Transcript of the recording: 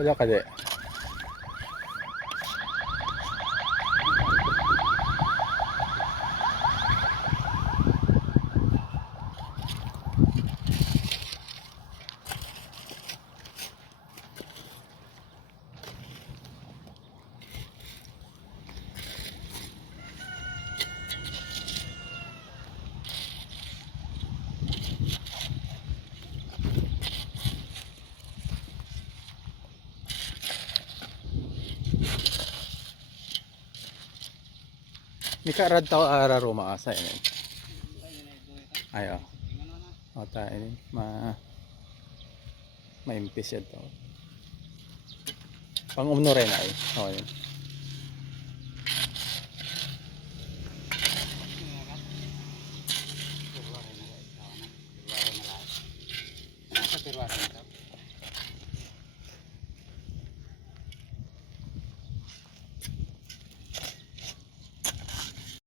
Wala ka di. Ni karad tao araro maasa ini. Ayo. O ta ini maimpis yan tao. Pang umno rin ay. O yun.